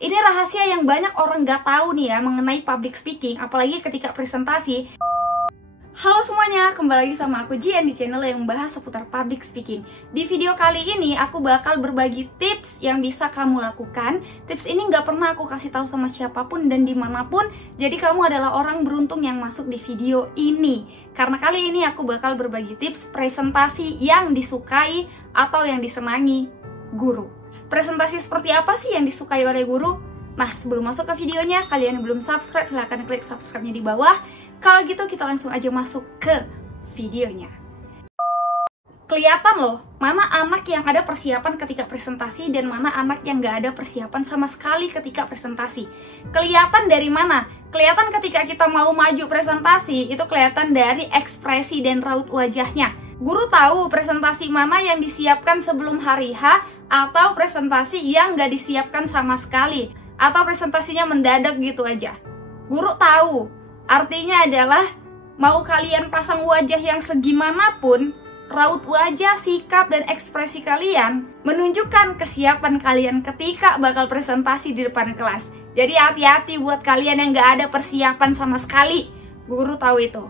Ini rahasia yang banyak orang gak tahu nih ya mengenai public speaking, apalagi ketika presentasi. Halo semuanya, kembali lagi sama aku Jian di channel yang membahas seputar public speaking. Di video kali ini aku bakal berbagi tips yang bisa kamu lakukan. Tips ini gak pernah aku kasih tahu sama siapapun dan dimanapun. Jadi kamu adalah orang beruntung yang masuk di video ini. Karena kali ini aku bakal berbagi tips presentasi yang disukai atau yang disenangi guru. Presentasi seperti apa sih yang disukai oleh guru? Nah, sebelum masuk ke videonya, kalian yang belum subscribe, silahkan klik subscribe-nya di bawah. Kalau gitu, kita langsung aja masuk ke videonya. Kelihatan loh, mana anak yang ada persiapan ketika presentasi dan mana anak yang gak ada persiapan sama sekali ketika presentasi. Kelihatan dari mana? Kelihatan ketika kita mau maju presentasi, itu kelihatan dari ekspresi dan raut wajahnya. Guru tahu presentasi mana yang disiapkan sebelum hari H, atau presentasi yang gak disiapkan sama sekali, atau presentasinya mendadak gitu aja. Guru tahu, artinya adalah mau kalian pasang wajah yang segimanapun, raut wajah, sikap, dan ekspresi kalian menunjukkan kesiapan kalian ketika bakal presentasi di depan kelas. Jadi hati-hati buat kalian yang gak ada persiapan sama sekali. Guru tahu itu.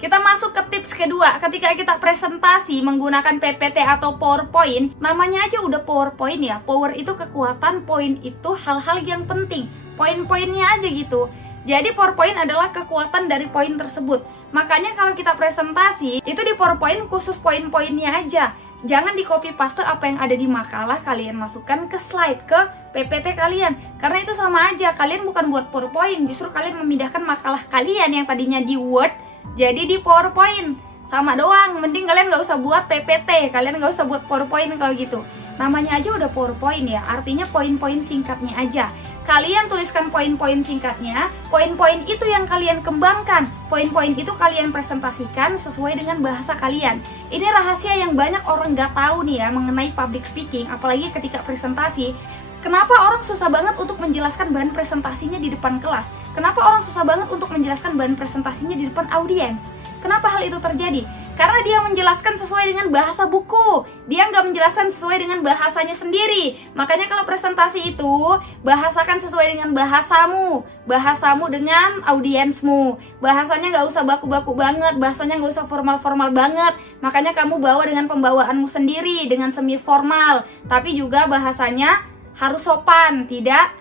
Kita masuk ke tips kedua. Ketika kita presentasi menggunakan PPT atau PowerPoint, namanya aja udah PowerPoint ya. Power itu kekuatan, point itu hal-hal yang penting. Poin-poinnya aja gitu. Jadi PowerPoint adalah kekuatan dari poin tersebut. Makanya kalau kita presentasi, itu di PowerPoint khusus poin-poinnya aja. Jangan di copy paste apa yang ada di makalah, kalian masukkan ke slide, ke PPT kalian. Karena itu sama aja, kalian bukan buat PowerPoint, justru kalian memindahkan makalah kalian yang tadinya di Word jadi di PowerPoint. Sama doang, mending kalian gak usah buat PPT, kalian gak usah buat PowerPoint kalau gitu. Namanya aja udah PowerPoint ya, artinya poin-poin singkatnya aja. Kalian tuliskan poin-poin singkatnya, poin-poin itu yang kalian kembangkan, poin-poin itu kalian presentasikan sesuai dengan bahasa kalian. Ini rahasia yang banyak orang gak tahu nih ya mengenai public speaking, apalagi ketika presentasi. Kenapa orang susah banget untuk menjelaskan bahan presentasinya di depan kelas? Kenapa orang susah banget untuk menjelaskan bahan presentasinya di depan audiens? Kenapa hal itu terjadi? Karena dia menjelaskan sesuai dengan bahasa buku. Dia nggak menjelaskan sesuai dengan bahasanya sendiri. Makanya kalau presentasi itu, bahasakan sesuai dengan bahasamu. Bahasamu dengan audiensmu. Bahasanya nggak usah baku-baku banget. Bahasanya nggak usah formal-formal banget. Makanya kamu bawa dengan pembawaanmu sendiri, dengan semi formal. Tapi juga bahasanya harus sopan, tidak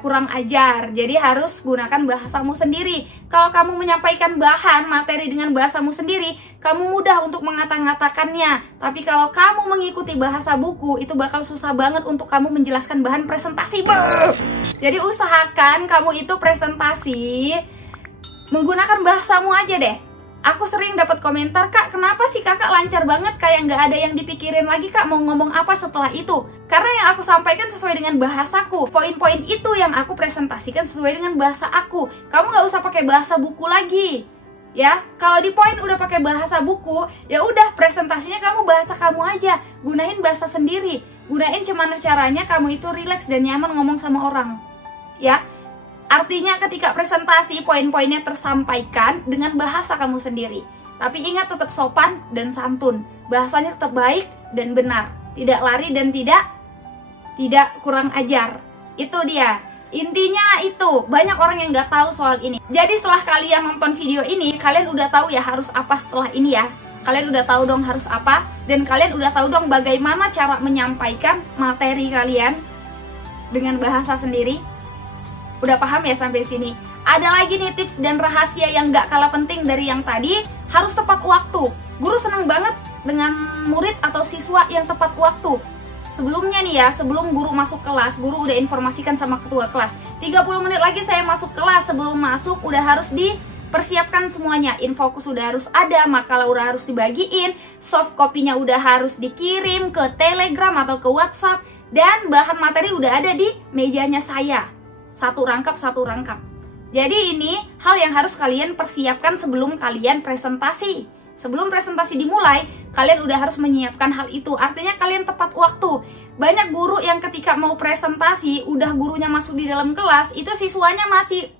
kurang ajar. Jadi harus gunakan bahasamu sendiri. Kalau kamu menyampaikan bahan materi dengan bahasamu sendiri, kamu mudah untuk mengata-ngatakannya. Tapi kalau kamu mengikuti bahasa buku, itu bakal susah banget untuk kamu menjelaskan bahan presentasi. Jadi usahakan kamu itu presentasi menggunakan bahasamu aja deh. Aku sering dapat komentar, "Kak, kenapa sih kakak lancar banget, kayak nggak ada yang dipikirin lagi kak mau ngomong apa setelah itu?" Karena yang aku sampaikan sesuai dengan bahasaku. Poin-poin itu yang aku presentasikan sesuai dengan bahasa aku. Kamu nggak usah pakai bahasa buku lagi. Ya, kalau di poin udah pakai bahasa buku, ya udah presentasinya kamu bahasa kamu aja. Gunain bahasa sendiri. Gunain gimana caranya kamu itu rileks dan nyaman ngomong sama orang. Ya. Artinya ketika presentasi, poin-poinnya tersampaikan dengan bahasa kamu sendiri. Tapi ingat, tetap sopan dan santun. Bahasanya tetap baik dan benar. Tidak lari dan tidak kurang ajar. Itu dia. Intinya itu. Banyak orang yang nggak tahu soal ini. Jadi setelah kalian nonton video ini, kalian udah tahu ya harus apa setelah ini ya. Kalian udah tahu dong harus apa. Dan kalian udah tahu dong bagaimana cara menyampaikan materi kalian dengan bahasa sendiri. Udah paham ya sampai sini? Ada lagi nih tips dan rahasia yang gak kalah penting dari yang tadi, harus tepat waktu. Guru senang banget dengan murid atau siswa yang tepat waktu. Sebelumnya nih ya, sebelum guru masuk kelas, guru udah informasikan sama ketua kelas. 30 menit lagi saya masuk kelas, sebelum masuk udah harus dipersiapkan semuanya. Infokus udah harus ada, makalah udah harus dibagiin, soft copy-nya udah harus dikirim ke Telegram atau ke WhatsApp, dan bahan materi udah ada di mejanya saya. Satu rangkap. Jadi ini hal yang harus kalian persiapkan sebelum kalian presentasi. Sebelum presentasi dimulai, kalian udah harus menyiapkan hal itu. Artinya kalian tepat waktu. Banyak guru yang ketika mau presentasi, udah gurunya masuk di dalam kelas, itu siswanya masih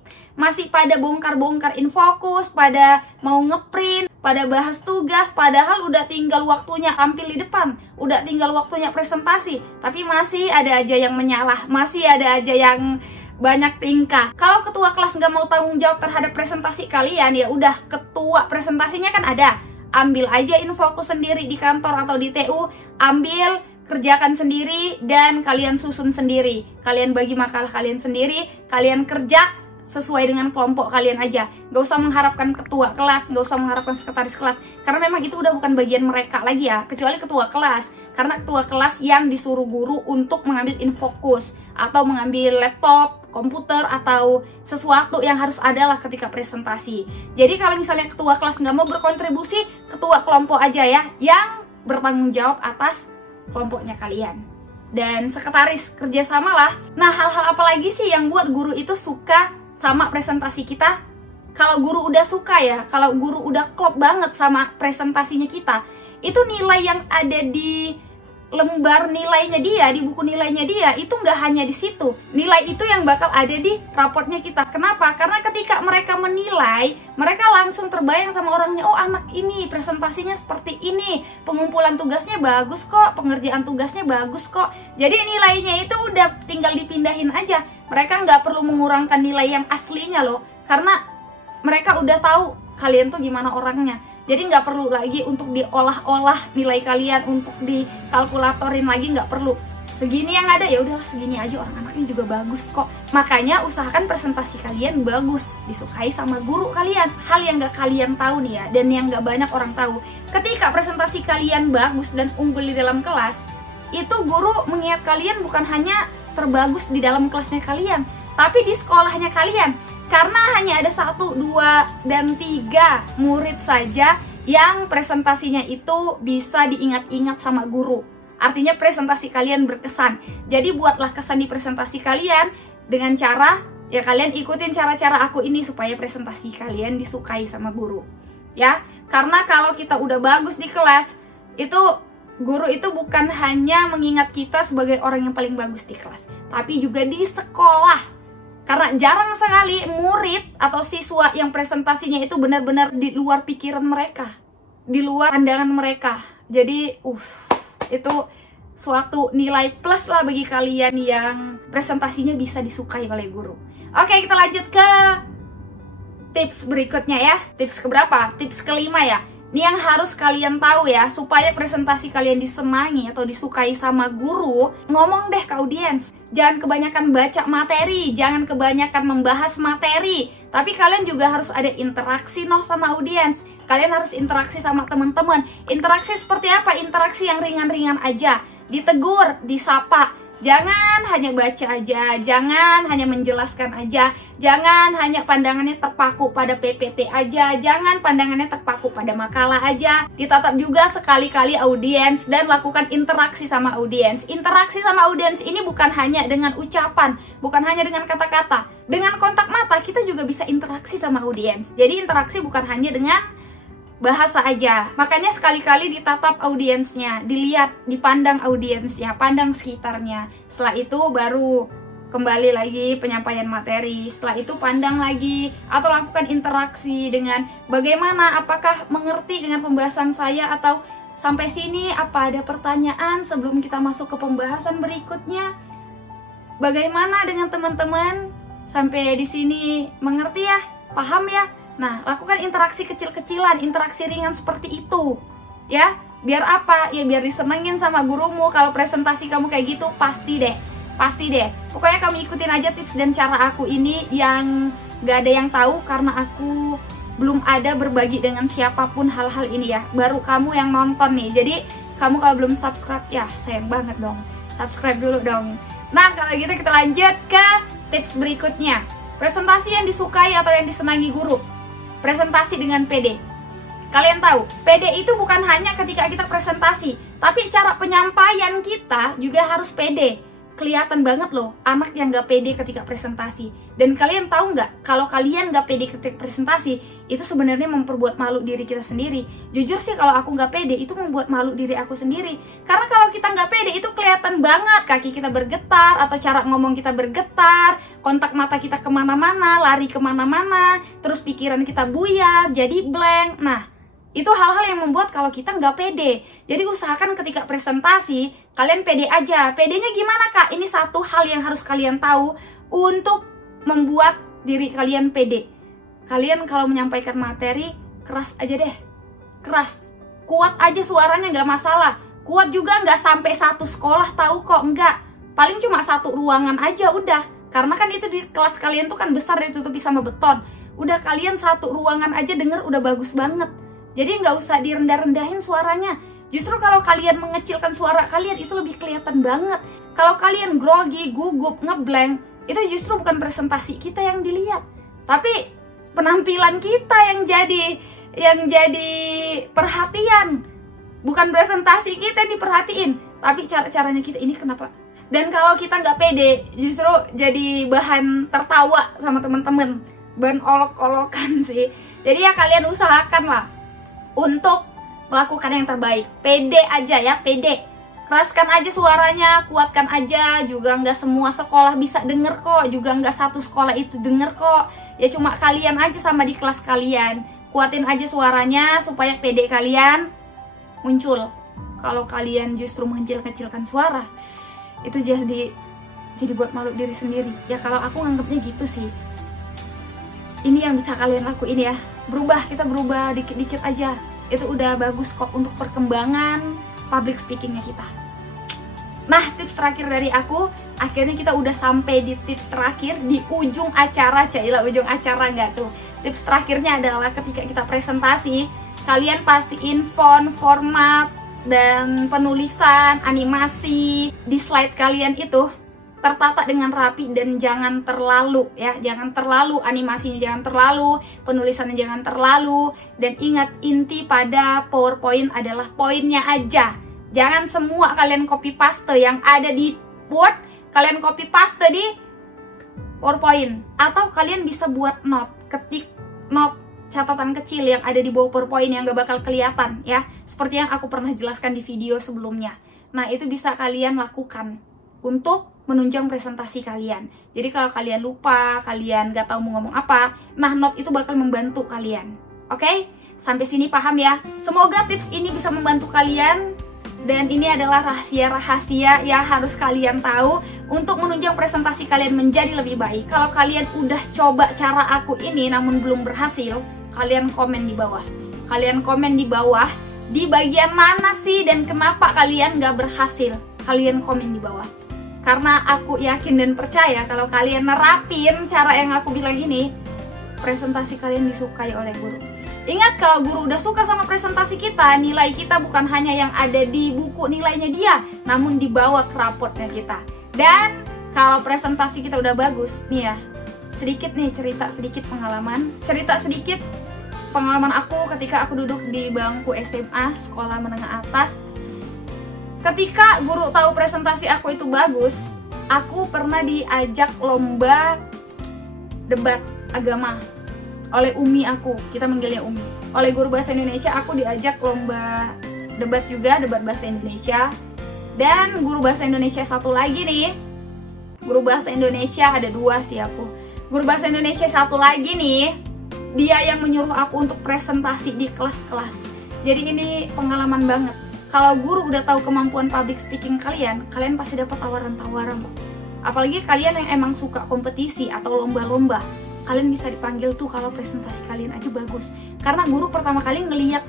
pada bongkar-bongkar infokus, pada mau ngeprint, pada bahas tugas, padahal udah tinggal waktunya tampil di depan, udah tinggal waktunya presentasi, tapi masih ada aja yang menyalah, masih ada aja yang banyak tingkah. Kalau ketua kelas nggak mau tanggung jawab terhadap presentasi kalian, ya udah, ketua presentasinya kan ada, ambil aja infoku sendiri di kantor atau di TU, ambil, kerjakan sendiri, dan kalian susun sendiri, kalian bagi makalah kalian sendiri, kalian kerja sesuai dengan kelompok kalian aja. Gak usah mengharapkan ketua kelas, gak usah mengharapkan sekretaris kelas, karena memang itu udah bukan bagian mereka lagi ya, kecuali ketua kelas. Karena ketua kelas yang disuruh guru untuk mengambil infokus, atau mengambil laptop, komputer, atau sesuatu yang harus ada lah ketika presentasi. Jadi kalau misalnya ketua kelas nggak mau berkontribusi, ketua kelompok aja ya, yang bertanggung jawab atas kelompoknya kalian. Dan sekretaris kerjasama lah. Nah, hal-hal apa lagi sih yang buat guru itu suka sama presentasi kita? Kalau guru udah suka ya, kalau guru udah klop banget sama presentasinya kita, itu nilai yang ada di lembar nilainya dia, di buku nilainya dia, itu nggak hanya di situ. Nilai itu yang bakal ada di raportnya kita. Kenapa? Karena ketika mereka menilai, mereka langsung terbayang sama orangnya, oh anak ini presentasinya seperti ini, pengumpulan tugasnya bagus kok, pengerjaan tugasnya bagus kok. Jadi nilainya itu udah tinggal dipindahin aja. Mereka nggak perlu mengurangkan nilai yang aslinya loh, karena mereka udah tahu kalian tuh gimana orangnya. Jadi nggak perlu lagi untuk diolah-olah nilai kalian, untuk dikalkulatorin lagi, nggak perlu. Segini yang ada, ya udahlah segini aja, orang anaknya juga bagus kok. Makanya usahakan presentasi kalian bagus, disukai sama guru kalian. Hal yang nggak kalian tahu nih ya, dan yang nggak banyak orang tahu, ketika presentasi kalian bagus dan unggul di dalam kelas, itu guru mengingat kalian bukan hanya terbagus di dalam kelasnya kalian, tapi di sekolahnya kalian. Karena hanya ada 1, 2, dan 3 murid saja yang presentasinya itu bisa diingat-ingat sama guru. Artinya presentasi kalian berkesan. Jadi buatlah kesan di presentasi kalian dengan cara, ya kalian ikutin cara-cara aku ini supaya presentasi kalian disukai sama guru. Ya, karena kalau kita udah bagus di kelas, itu guru itu bukan hanya mengingat kita sebagai orang yang paling bagus di kelas, tapi juga di sekolah. Karena jarang sekali murid atau siswa yang presentasinya itu benar-benar di luar pikiran mereka, di luar pandangan mereka. Jadi, itu suatu nilai plus lah bagi kalian yang presentasinya bisa disukai oleh guru. Oke, kita lanjut ke tips berikutnya ya. Tips keberapa? Tips kelima ya. Ini yang harus kalian tahu ya, supaya presentasi kalian disenangi atau disukai sama guru, ngomong deh ke audiens. Jangan kebanyakan baca materi, jangan kebanyakan membahas materi, tapi kalian juga harus ada interaksi sama audiens. Kalian harus interaksi sama teman-teman. Interaksi seperti apa? Interaksi yang ringan-ringan aja. Ditegur, disapa. Jangan hanya baca aja, jangan hanya menjelaskan aja, jangan hanya pandangannya terpaku pada PPT aja, jangan pandangannya terpaku pada makalah aja. Ditatap juga sekali-kali audiens dan lakukan interaksi sama audiens. Interaksi sama audiens ini bukan hanya dengan ucapan, bukan hanya dengan kata-kata. Dengan kontak mata kita juga bisa interaksi sama audiens. Jadi interaksi bukan hanya dengan bahasa aja. Makanya sekali-kali ditatap audiensnya, dilihat, dipandang audiensnya, pandang sekitarnya. Setelah itu baru kembali lagi penyampaian materi. Setelah itu pandang lagi atau lakukan interaksi dengan bagaimana, apakah mengerti dengan pembahasan saya, atau sampai sini apa ada pertanyaan sebelum kita masuk ke pembahasan berikutnya. Bagaimana dengan teman-teman? Sampai di sini mengerti ya? Paham ya? Nah, lakukan interaksi kecil-kecilan, interaksi ringan seperti itu. Ya, biar apa? Ya biar disenengin sama gurumu. Kalau presentasi kamu kayak gitu, pasti deh. Pasti deh. Pokoknya kamu ikutin aja tips dan cara aku ini yang gak ada yang tahu, karena aku belum ada berbagi dengan siapapun hal-hal ini ya. Baru kamu yang nonton nih. Jadi, kamu kalau belum subscribe, ya sayang banget dong. Subscribe dulu dong. Nah, kalau gitu kita lanjut ke tips berikutnya. Presentasi yang disukai atau yang disenangi guru. Presentasi dengan PD. Kalian tahu, PD itu bukan hanya ketika kita presentasi, tapi cara penyampaian kita juga harus PD. Kelihatan banget loh anak yang gak pede ketika presentasi. Dan kalian tahu nggak, kalau kalian gak pede ketika presentasi, itu sebenarnya memperbuat malu diri kita sendiri. Jujur sih, kalau aku gak pede, itu membuat malu diri aku sendiri. Karena kalau kita gak pede, itu kelihatan banget kaki kita bergetar, atau cara ngomong kita bergetar, kontak mata kita kemana-mana, lari kemana-mana, terus pikiran kita buyar, jadi blank. Nah, Itu hal-hal yang membuat kalau kita nggak pede. Jadi usahakan ketika presentasi, kalian pede aja. Pedenya gimana kak? Ini satu hal yang harus kalian tahu untuk membuat diri kalian pede. Kalian kalau menyampaikan materi, keras aja deh. Keras. Kuat aja suaranya, nggak masalah. Kuat juga nggak sampai satu sekolah tahu kok, nggak. Paling cuma satu ruangan aja udah. Karena kan itu di kelas kalian tuh kan besar, ditutupi sama beton. Udah kalian satu ruangan aja denger udah bagus banget. Jadi nggak usah direndah-rendahin suaranya. Justru kalau kalian mengecilkan suara kalian itu lebih kelihatan banget. Kalau kalian grogi, gugup, ngeblank, itu justru bukan presentasi kita yang dilihat, tapi penampilan kita yang jadi perhatian. Bukan presentasi kita yang diperhatiin, tapi caranya kita ini kenapa. Dan kalau kita nggak pede, justru jadi bahan tertawa sama temen-temen, bahan olok-olokan sih. Jadi ya kalian usahakan lah untuk melakukan yang terbaik. Pede aja ya, pede. Keraskan aja suaranya, kuatkan aja. Juga nggak semua sekolah bisa denger kok, juga nggak satu sekolah itu denger kok. Ya cuma kalian aja sama di kelas kalian. Kuatin aja suaranya supaya pede kalian muncul. Kalau kalian justru mengecil-kecilkan suara, itu jadi buat malu diri sendiri. Ya kalau aku nganggapnya gitu sih. Ini yang bisa kalian lakuin ya. Kita berubah dikit-dikit aja. Itu udah bagus kok untuk perkembangan public speakingnya kita. Nah, tips terakhir dari aku, akhirnya kita udah sampai di tips terakhir di ujung acara. Cailah, ujung acara nggak tuh? Tips terakhirnya adalah ketika kita presentasi, kalian pastiin font, format, dan penulisan, animasi di slide kalian itu tertata dengan rapi dan jangan terlalu ya, jangan terlalu, animasinya jangan terlalu, penulisannya jangan terlalu. Dan ingat, inti pada PowerPoint adalah poinnya aja. Jangan semua kalian copy paste yang ada di Word, kalian copy paste di PowerPoint. Atau kalian bisa buat note, ketik note, catatan kecil yang ada di bawah PowerPoint yang gak bakal kelihatan ya, seperti yang aku pernah jelaskan di video sebelumnya. Nah, itu bisa kalian lakukan untuk menunjang presentasi kalian. Jadi kalau kalian lupa, kalian gak tahu mau ngomong apa, nah note itu bakal membantu kalian. Oke? Sampai sini paham ya? Semoga tips ini bisa membantu kalian. Dan ini adalah rahasia-rahasia yang harus kalian tahu untuk menunjang presentasi kalian menjadi lebih baik. Kalau kalian udah coba cara aku ini namun belum berhasil, kalian komen di bawah. Kalian komen di bawah, di bagian mana sih dan kenapa kalian gak berhasil. Kalian komen di bawah. Karena aku yakin dan percaya kalau kalian nerapin cara yang aku bilang ini, presentasi kalian disukai oleh guru. Ingat, kalau guru udah suka sama presentasi kita, nilai kita bukan hanya yang ada di buku nilainya dia, namun dibawa ke raportnya kita. Dan kalau presentasi kita udah bagus, nih ya, cerita sedikit pengalaman aku ketika aku duduk di bangku SMA, sekolah menengah atas. Ketika guru tahu presentasi aku itu bagus, aku pernah diajak lomba debat agama oleh Umi aku, kita manggilnya Umi. Oleh guru bahasa Indonesia, aku diajak lomba debat juga, debat bahasa Indonesia. Dan guru bahasa Indonesia satu lagi nih, guru bahasa Indonesia ada dua sih aku. Guru bahasa Indonesia satu lagi nih, dia yang menyuruh aku untuk presentasi di kelas-kelas. Jadi ini pengalaman banget. Kalau guru udah tahu kemampuan public speaking kalian, kalian pasti dapat tawaran-tawaran. Apalagi kalian yang emang suka kompetisi atau lomba-lomba, kalian bisa dipanggil tuh kalau presentasi kalian aja bagus. Karena guru pertama kali ngelihat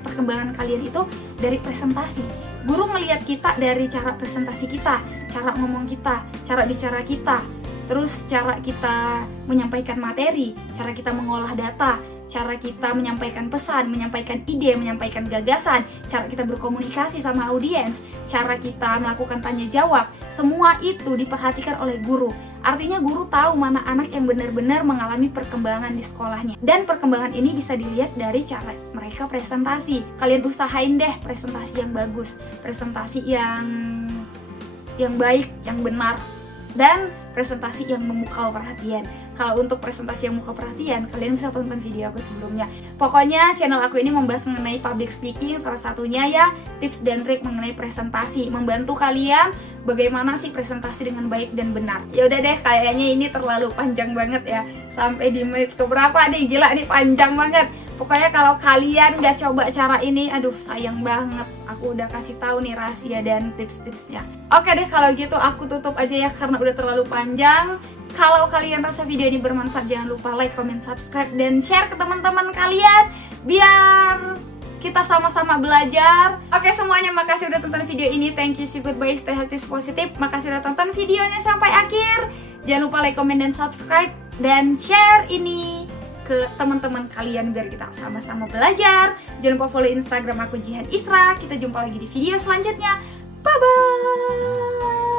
perkembangan kalian itu dari presentasi. Guru ngelihat kita dari cara presentasi kita, cara ngomong kita, cara bicara kita, terus cara kita menyampaikan materi, cara kita mengolah data, cara kita menyampaikan pesan, menyampaikan ide, menyampaikan gagasan, cara kita berkomunikasi sama audiens, cara kita melakukan tanya jawab. Semua itu diperhatikan oleh guru. Artinya guru tahu mana anak yang benar-benar mengalami perkembangan di sekolahnya. Dan perkembangan ini bisa dilihat dari cara mereka presentasi. Kalian usahain deh presentasi yang bagus, presentasi yang baik, yang benar, dan presentasi yang memukau perhatian. Kalau untuk presentasi yang memukau perhatian, kalian bisa tonton video aku sebelumnya. Pokoknya channel aku ini membahas mengenai public speaking, salah satunya ya tips dan trik mengenai presentasi, membantu kalian bagaimana sih presentasi dengan baik dan benar. Ya udah deh, kayaknya ini terlalu panjang banget ya. sampai di menit keberapa nih, gila nih panjang banget. Pokoknya kalau kalian nggak coba cara ini, aduh sayang banget. Aku udah kasih tahu nih rahasia dan tips-tipsnya. Oke deh, kalau gitu aku tutup aja ya karena udah terlalu panjang. Kalau kalian rasa video ini bermanfaat, jangan lupa like, comment, subscribe, dan share ke teman-teman kalian biar kita sama-sama belajar. Oke semuanya, makasih udah tonton video ini. Thank you, see you, goodbye, stay healthy, stay positive. Makasih udah tonton videonya sampai akhir. Jangan lupa like, comment, dan subscribe, dan share ini ke teman-teman kalian biar kita sama-sama belajar. Jangan lupa follow Instagram aku Jihan Isra. Kita jumpa lagi di video selanjutnya. Bye bye.